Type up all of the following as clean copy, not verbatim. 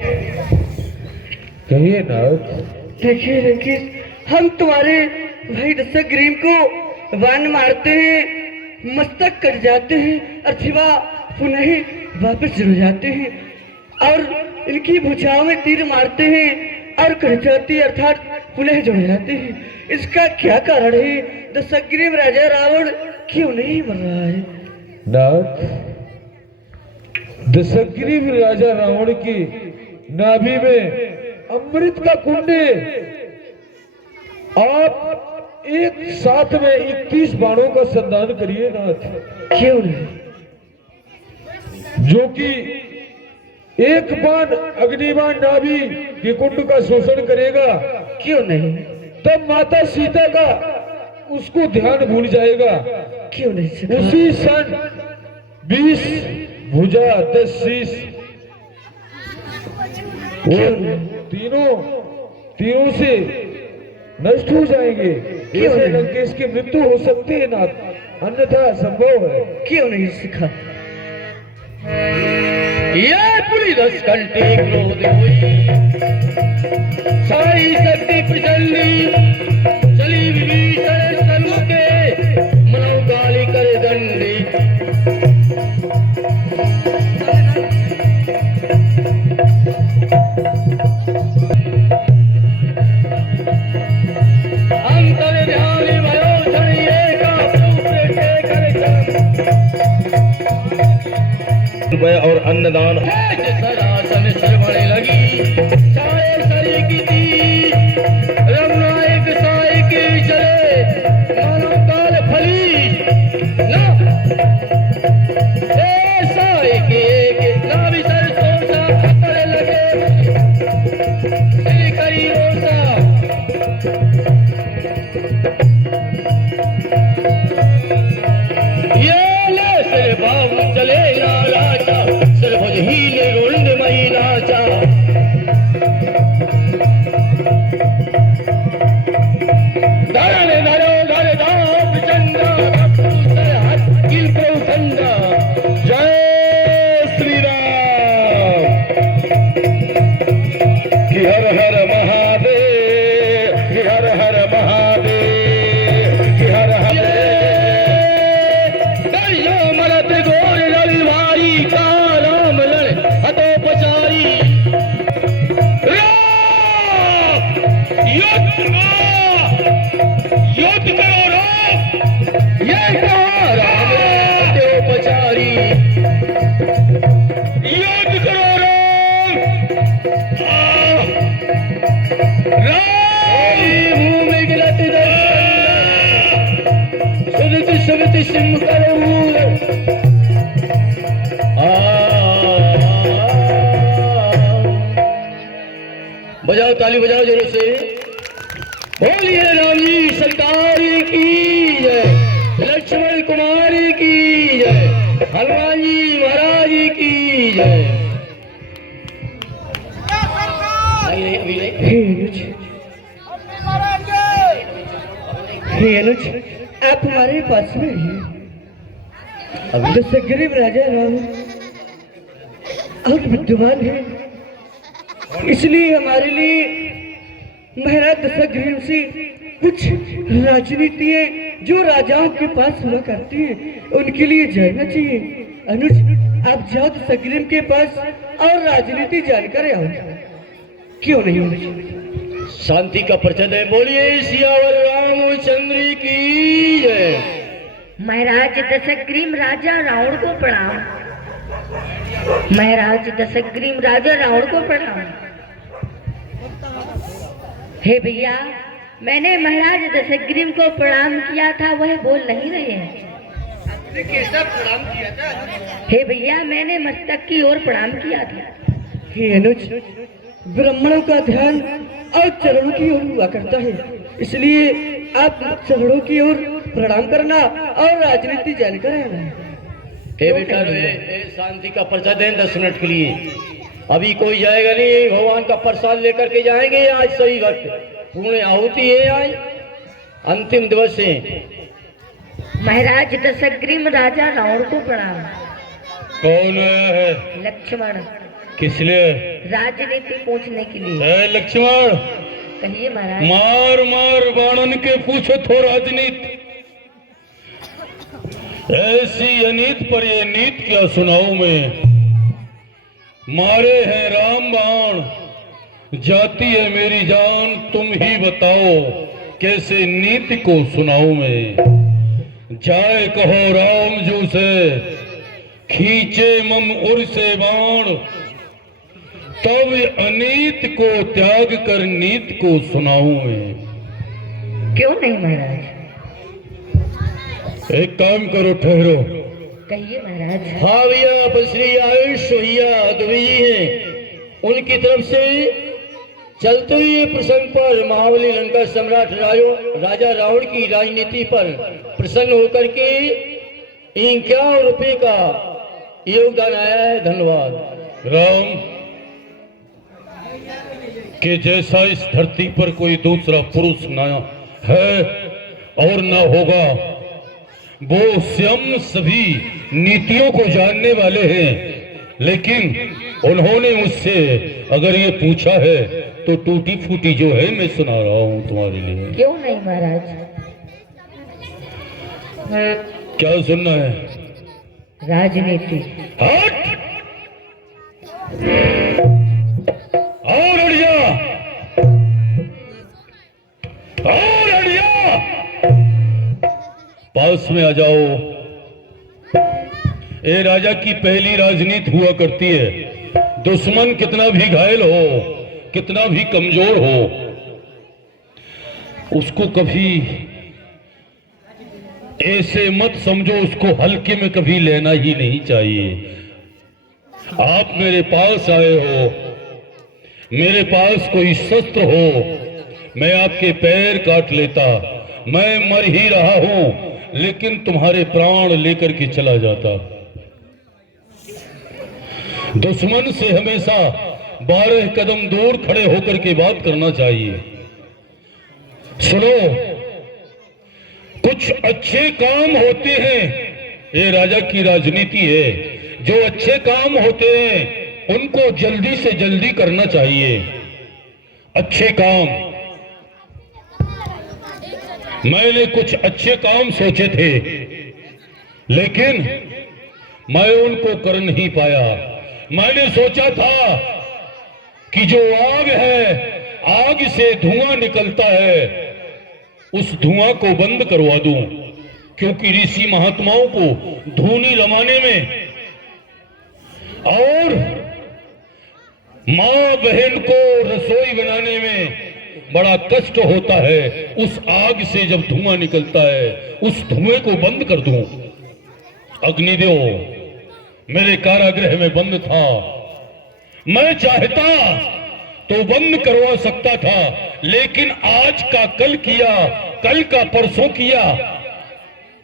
कहिए नाथ। देखिए लंकेश, हम तुम्हारे भाई दशग्रीव को बाण मारते हैं, मस्तक कट जाते हैं, अथवा पुनः वापस जुड़ जाते हैं, और इनकी भुजाओं में तीर मारते हैं और कट जाती अर्थात पुनः जुड़ जाते हैं। इसका क्या कारण है? दशग्रीव राजा रावण क्यों नहीं मर रहा है? नाथ, दशग्रीव राजा रावण की नाभि में अमृत का कुंड है। आप एक साथ में 21 बाणों का संधान करिए नाथ। क्यों नहीं? जो कि एक बाण अग्निबाण नाभि के कुंड का शोषण करेगा। क्यों नहीं? तब माता सीता का उसको ध्यान भूल जाएगा। क्यों नहीं? उसी सन 20 भुजा 10 शीश, वो तीनों से नष्ट हो जाएंगे। ऐसे लंकेश की मृत्यु हो सकती है नाथ, अन्यथा संभव है। क्यों नहीं सिखा? ये पूरी 10 घंटे क्रोध हुई, सारी शक्ति प्रचंडी चली विभीषण सनु के मनो गाली कर दंडी। अंतर ध्यान भयो क्षण एका प्रभु कर और अन्नदान सरासन श्रवण लगी, सारे सरी की थी रघुनायक साई की चले मानो काल फली ना साई की एक ना भी सर सोचा खतर लगे श्री करी ओसा। ये ले सिर बाबू चले ना राजा, सिर भुज हीले रुंड मही नाचा। धरण धरो धर दाप चंदा, सर हाथ किल को ठंडा। जय श्री राम कि हर हर महादेव, कि हर हर महादेव, कि हर हर मरत गोर लड़ी भारी का राम लड़ हतो पचारी। युद्ध करो राम, ये कहा राम हतो पचारी। युद्ध करो राम, राम मुंह में गिरत सुरति सुरति सिंह करो। बजाओ ताली बजाओ जोरों से, बोलिए राम जी सरकार की जय, लक्ष्मण कुमारी की जय, हनुमान जी महाराज की जय। हे अनुज, आप हमारे पास में हैं। दशग्रीव राजा रावण और विद्वान है, इसलिए हमारे लिए महाराज दशग्रीव से कुछ राजनीतियाँ जो राजाओं के पास हुआ करती है उनके लिए जानना चाहिए। अनुज, आप जाओ दशग्रीव के पास और राजनीति जानकर आओ। क्यों नहीं अनुज? शांति का परिचय दे, बोलिए सियावर रामचंद्र की जय। महाराज दशग्रीव राजा रावण को प्रणाम। महाराज दशग्रीव राजा रावण को प्रणाम। हे भैया, मैंने महाराज दशग्रीव को प्रणाम किया था, वह बोल नहीं रहे हैं। कैसा प्रणाम किया था? हे भैया, मैंने मस्तक की ओर प्रणाम किया था। हे अनुज, ब्राह्मणों का ध्यान और चरणों की ओर हुआ करता है, इसलिए आप चरणों की ओर प्रणाम करना और राजनीति जानकर आना। हे बेटा, शांति का परिचय दें 10 मिनट के लिए। अभी कोई जाएगा नहीं, भगवान का प्रसाद लेकर के जाएंगे। आज सही वक्त पूर्ण आहुति है, आज अंतिम दिवस है। महाराज दशग्रीव राजा रावण को प्रणाम। कौन है? लक्ष्मण। किस लिए? राजनीति पूछने के लिए। ए लक्ष्मण, कहिए महाराज। मार मार बाणन के पूछो थो राजनीति। ऐसी अनीत पर ये नीत क्या सुनाऊं मैं? मारे हैं राम बाण, जाती है मेरी जान, तुम ही बताओ कैसे नीति को सुनाऊं मैं। जाए कहो राम जू से, खींचे मम उर से बाण, तब अनीत को त्याग कर नीत को सुनाऊं मैं। क्यों नहीं महाराज? एक काम करो, ठहरो। कहिए महाराज। हाँ भैया, बसरी आयुष भैया दुबे जी हैं, उनकी तरफ से चलते हुए प्रसंग पर महाबली लंका सम्राट राजा रावण की राजनीति पर प्रसन्न होकर के 51 रुपए का योगदान आया है। धन्यवाद। राम के जैसा इस धरती पर कोई दूसरा पुरुष न है और न होगा। वो स्वयं सभी नीतियों को जानने वाले हैं, लेकिन उन्होंने मुझसे अगर ये पूछा है तो टूटी फूटी जो है मैं सुना रहा हूं तुम्हारे लिए। क्यों नहीं महाराज? क्या सुनना है? राजनीति। हट! और अड़िया, और अड़िया, पास में आ जाओ। ये राजा की पहली राजनीति हुआ करती है। दुश्मन कितना भी घायल हो, कितना भी कमजोर हो, उसको कभी ऐसे मत समझो, उसको हल्के में कभी लेना ही नहीं चाहिए। आप मेरे पास आए हो, मेरे पास कोई शस्त्र हो, मैं आपके पैर काट लेता, मैं मर ही रहा हूं, लेकिन तुम्हारे प्राण लेकर के चला जाता। दुश्मन से हमेशा 12 कदम दूर खड़े होकर के बात करना चाहिए। सुनो, कुछ अच्छे काम होते हैं, ये राजा की राजनीति है। जो अच्छे काम होते हैं उनको जल्दी से जल्दी करना चाहिए। अच्छे काम, मैंने कुछ अच्छे काम सोचे थे, लेकिन मैं उनको कर नहीं पाया। मैंने सोचा था कि जो आग है, आग से धुआं निकलता है, उस धुआं को बंद करवा दूं, क्योंकि ऋषि महात्माओं को धूनी लमाने में और मां बहन को रसोई बनाने में बड़ा कष्ट होता है। उस आग से जब धुआं निकलता है, उस धुएं को बंद कर दूं। अग्निदेव मेरे कारागृह में बंद था, मैं चाहता तो बंद करवा सकता था, लेकिन आज का कल किया, कल का परसों किया,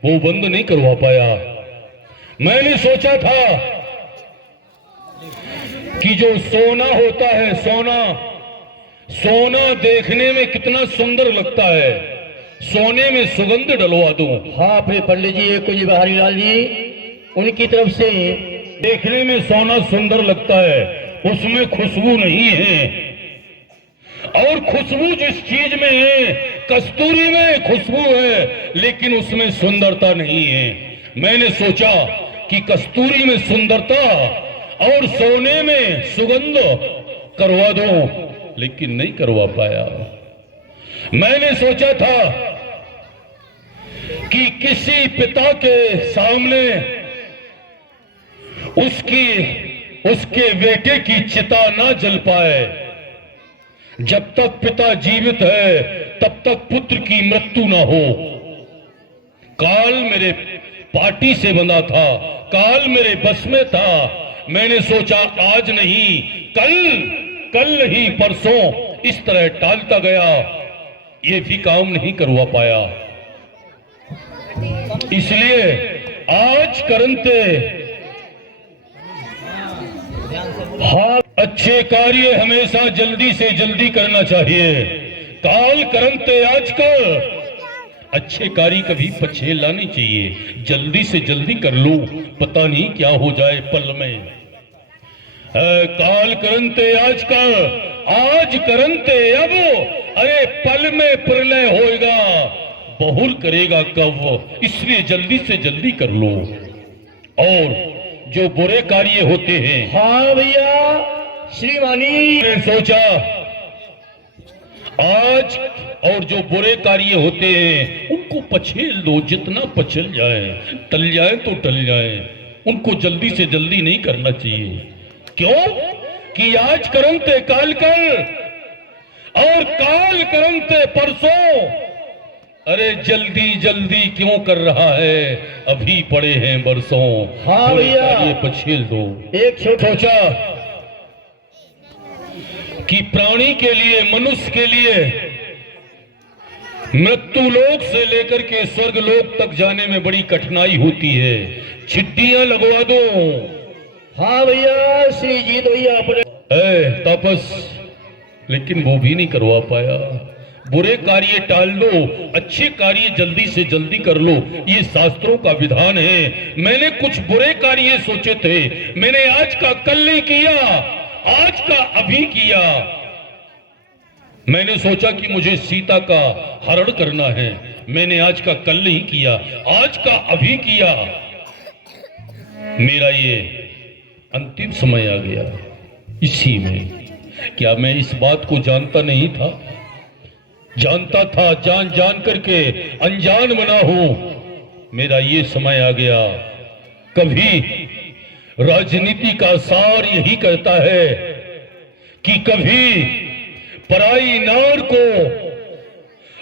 वो बंद नहीं करवा पाया। मैंने सोचा था कि जो सोना होता है, सोना देखने में कितना सुंदर लगता है, सोने में सुगंध डलवा दूं। हाँ अपने पंडित जी कुंज बिहारी लाल जी, उनकी तरफ से देखने में सोना सुंदर लगता है, उसमें खुशबू नहीं है। और खुशबू जिस चीज में है, कस्तूरी में खुशबू है, लेकिन उसमें सुंदरता नहीं है। मैंने सोचा कि कस्तूरी में सुंदरता और सोने में सुगंध करवा दो, लेकिन नहीं करवा पाया। मैंने सोचा था कि किसी पिता के सामने उसके बेटे की चिता ना जल पाए। जब तक पिता जीवित है तब तक पुत्र की मृत्यु ना हो। काल मेरे पार्टी से बंधा था, काल मेरे बस में था। मैंने सोचा आज नहीं, कल ही परसों, इस तरह टालता गया, ये भी काम नहीं करवा पाया। इसलिए आज करंते हाँ, अच्छे कार्य हमेशा जल्दी से जल्दी करना चाहिए। काल करंते आजकल, अच्छे कार्य कभी पछेला नहीं चाहिए, जल्दी से जल्दी कर लो, पता नहीं क्या हो जाए पल में। काल करंते आज का, आज करंते अब, अरे पल में प्रलय होएगा, बहुर करेगा कब, इसलिए जल्दी से जल्दी कर लो। और जो बुरे कार्य होते हैं, हाँ भैया श्रीमानी। मैंने सोचा आज, और जो बुरे कार्य होते हैं उनको पछेल दो, जितना पछल जाए, टल जाए तो टल जाए, उनको जल्दी से जल्दी नहीं करना चाहिए। क्यों कि आज करंते काल कर, और काल करंते परसों। अरे जल्दी जल्दी क्यों कर रहा है, अभी पड़े हैं बरसों। हाँ भैया, ये पछेल दो। एक सोचा कि प्राणी के लिए, मनुष्य के लिए मृत्यु लोक से लेकर के स्वर्ग लोक तक जाने में बड़ी कठिनाई होती है, चिट्ठियां लगवा दो। हाँ भैया श्री जीत भैया अपने तापस, लेकिन वो भी नहीं करवा पाया। बुरे कार्य टाल दो, अच्छे कार्य जल्दी से जल्दी कर लो, ये शास्त्रों का विधान है। मैंने कुछ बुरे कार्य सोचे थे, मैंने आज का कल नहीं किया, आज का अभी किया। मैंने सोचा कि मुझे सीता का हरण करना है, मैंने आज का कल नहीं किया, आज का अभी किया। मेरा ये अंतिम समय आ गया इसी में। क्या मैं इस बात को जानता नहीं था? जानता था, जान जान करके अनजान बना हूं। मेरा ये समय आ गया। कभी राजनीति का सार यही कहता है कि कभी पराई नार को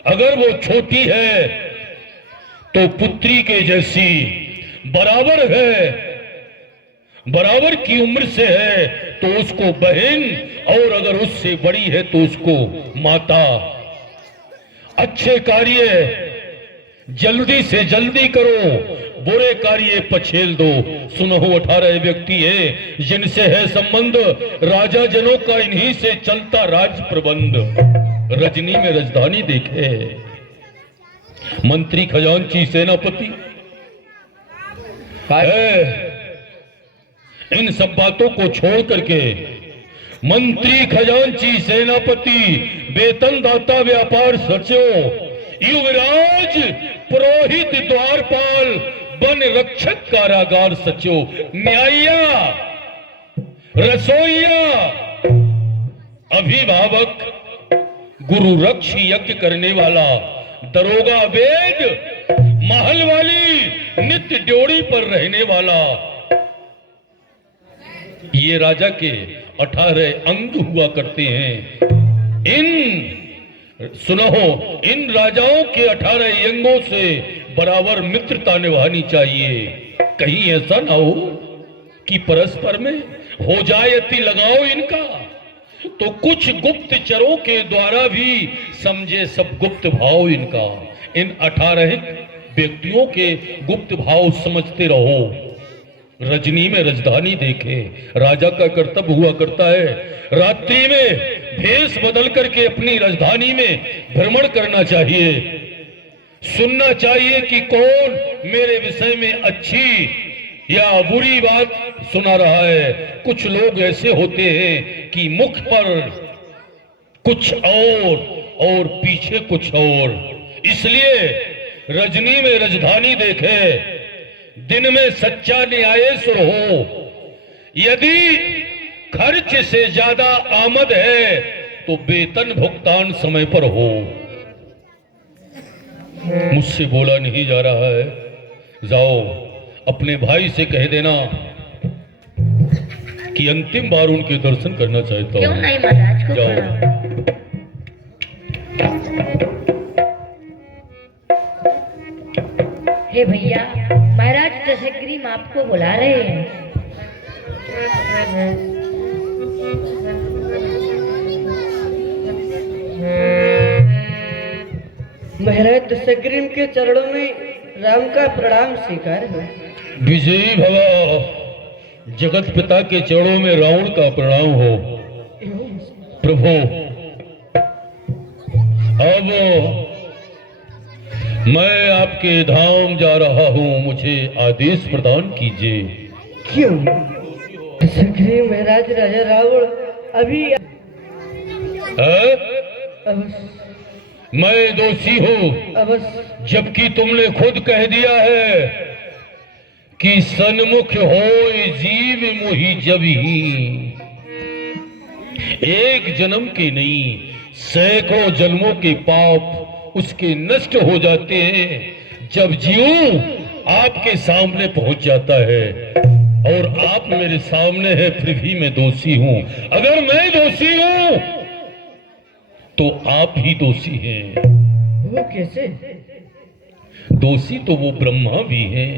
अगर वो छोटी है तो पुत्री के जैसी बराबर है, बराबर की उम्र से है तो उसको बहन, और अगर उससे बड़ी है तो उसको माता। अच्छे कार्य जल्दी से जल्दी करो, बुरे कार्य पछेल दो। सुनो 18 व्यक्ति है जिनसे है संबंध, राजा जनों का इन्हीं से चलता राज प्रबंध। रजनी में राजधानी देखे, मंत्री खजांची सेनापति है। इन सब बातों को छोड़ करके मंत्री खजांची सेनापति वेतन दाता व्यापार सचिव युवराज पुरोहित द्वारपाल वन रक्षक कारागार सचिव न्यायिया रसोइया अभिभावक गुरु रक्ष यज्ञ करने वाला दरोगा वेद महल वाली नित्य ड्योढ़ी पर रहने वाला, ये राजा के 18 अंग हुआ करते हैं। सुनो, इन राजाओं के 18 अंगों से बराबर मित्रता निभानी चाहिए। कहीं ऐसा ना हो कि परस्पर में हो जाए अति लगाओ इनका, तो कुछ गुप्तचरों के द्वारा भी समझे सब गुप्त भाव इनका। इन 18 व्यक्तियों के गुप्त भाव समझते रहो। रजनी में राजधानी देखे, राजा का कर्तव्य हुआ करता है रात्रि में भेष बदल करके अपनी राजधानी में भ्रमण करना चाहिए, सुनना चाहिए कि कौन मेरे विषय में अच्छी या बुरी बात सुना रहा है। कुछ लोग ऐसे होते हैं कि मुख पर कुछ और पीछे कुछ और। इसलिए रजनी में राजधानी देखे, दिन में सच्चा न्यायेश्वर हो। यदि खर्च से ज्यादा आमद है तो वेतन भुगतान समय पर हो। मुझसे बोला नहीं जा रहा है, जाओ अपने भाई से कह देना कि अंतिम बार उनके दर्शन करना चाहता हूं। क्यों नहीं महाराज को जाओ। हे भैया, महाराज दशग्रीव आपको बुला रहे हैं। महाराज दशग्रीव के चरणों में राम का प्रणाम स्वीकार है। विजयी भवा, जगत पिता के चरणों में रावण का प्रणाम हो। प्रभु, अब मैं आपके धाम जा रहा हूं, मुझे आदेश प्रदान कीजिए। क्यों दशग्रीव महाराज राजा रावण अभी है? मैं दोषी हूँ, अवश्य जबकि तुमने खुद कह दिया है कि सन्मुख होय जीव मोहि जबहि। एक जन्म के नहीं, सैकड़ों जन्मों के पाप उसके नष्ट हो जाते हैं जब जीव आपके सामने पहुंच जाता है। और आप मेरे सामने है, फिर भी मैं दोषी हूं। अगर मैं दोषी हूं तो आप ही दोषी हैं। वो कैसे? दोषी तो वो ब्रह्मा भी हैं।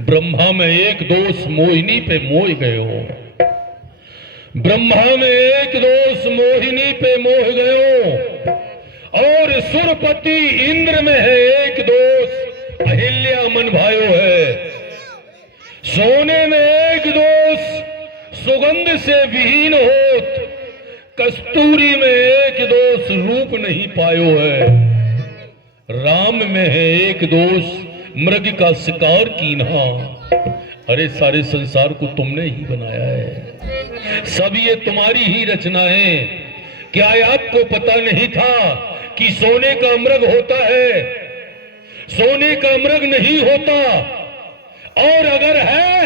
ब्रह्मा में एक दोष मोहिनी पे मोह गए हो। ब्रह्मा में एक दोष मोहिनी पे मोह गए हो। और सुरपति इंद्र में है एक दोष अहिल्या मन भायो है। सोने में एक दोष सुगंध से विहीन होत। कस्तूरी में एक दोष रूप नहीं पायो है। राम में है एक दोष मृग का शिकार कीन्हा। अरे सारे संसार को तुमने ही बनाया है, सब ये तुम्हारी ही रचना है। क्या आपको पता नहीं था कि सोने का मृग होता है, सोने का मृग नहीं होता। और अगर है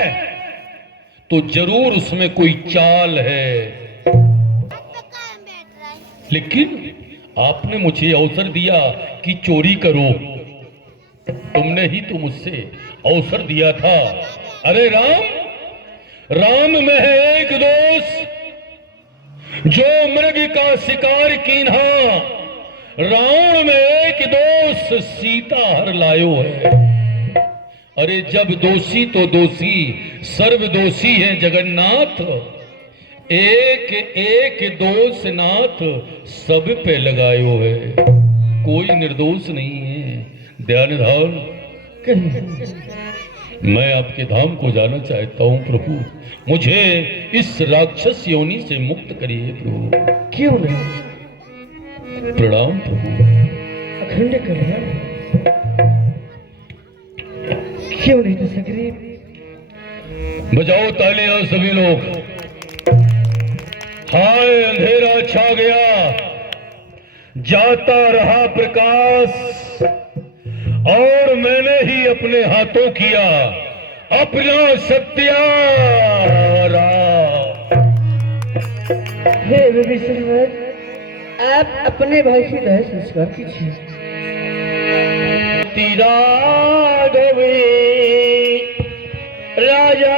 तो जरूर उसमें कोई चाल है। लेकिन आपने मुझे अवसर दिया कि चोरी करो, तुमने ही तो मुझसे अवसर दिया था। अरे राम में है एक दोष जो मृग का शिकार कीन्हा। रावण में एक दोष सीता हर लायो है। अरे जब दोषी तो दोषी सर्व दोषी है जगन्नाथ। एक एक दोष नाथ सब पे लगायो है, कोई निर्दोष नहीं है। ध्यान धाम, मैं आपके धाम को जाना चाहता हूँ प्रभु। मुझे इस राक्षस योनि से मुक्त करिए प्रभु। क्यों नहीं? प्रणाम प्रभु। अखंड कल्याण क्यों नहीं दशग्रीव? बजाओ तालियां सभी लोग। हाय अंधेरा छा गया, जाता रहा प्रकाश, और मैंने ही अपने हाथों किया अपना सत्यानाश। हे विभीषण महाराज, आप अपने भाई की दया संस्कार कीजिए। राघवे राजा